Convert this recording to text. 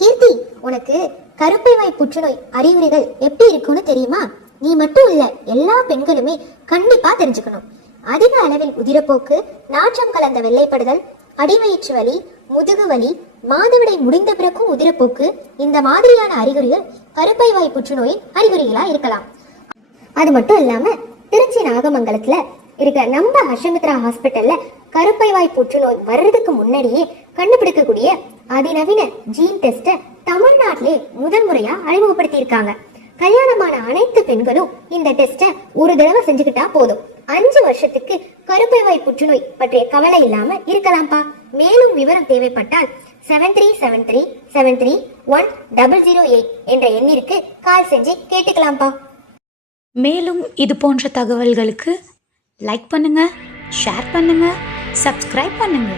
கீர்த்தி, உனக்கு கருப்பை வாய் புற்றுநோய் அறிகுறிகள் எப்படி இருக்குன்னு தெரியுமா? நீ மட்டும் இல்ல, எல்லா பெண்களுமே கண்டிப்பா தெரிஞ்சுக்கணும். அதிக அளவில் உதிரப்போக்கு, நாற்றம் கலந்த வெள்ளைப்படுதல், அடிவயிற்று வலி, முதுகு வலி, மாதவிடை முடிந்த பிறகும் உதிரப்போக்கு, இந்த மாதிரியான அறிகுறிகள் கருப்பை வாய் புற்றுநோயின் அறிகுறிகளா இருக்கலாம். அது மட்டும் இல்லாம திருச்சி நாகமங்கலத்துல இருக்க நம்ம ஹர்ஷமித்ரா ஹாஸ்பிட்டல்ல கருப்பை வாய் புற்றுநோய் வர்றதுக்கு முன்னாடியே கண்டுபிடிக்கக்கூடிய அதிநவீன ஜீன் டெஸ்ட தமிழ்நாட்டிலே முதல் முறையா அறிமுகப்படுத்தி இருக்காங்க. கல்யாணமான அனைத்து பெண்களும் இந்த டெஸ்ட ஒரு தடவை செஞ்சுக்கிட்டா போதும். 5 வருஷத்துக்கு கருப்பை வாய் புற்றுநோய் பற்றிய கவலை இல்லாம இருக்கலாம்ப்பா. மேலும் விவரம் தேவைப்பட்டால் 7373731008 என்ற எண்ணிற்கு கால் செஞ்சு கேட்டுக்கலாம்ப்பா. மேலும் இது போன்ற தகவல்களுக்கு லைக் பண்ணுங்க, ஷேர் பண்ணுங்க, சப்ஸ்கிரைப் பண்ணுங்க.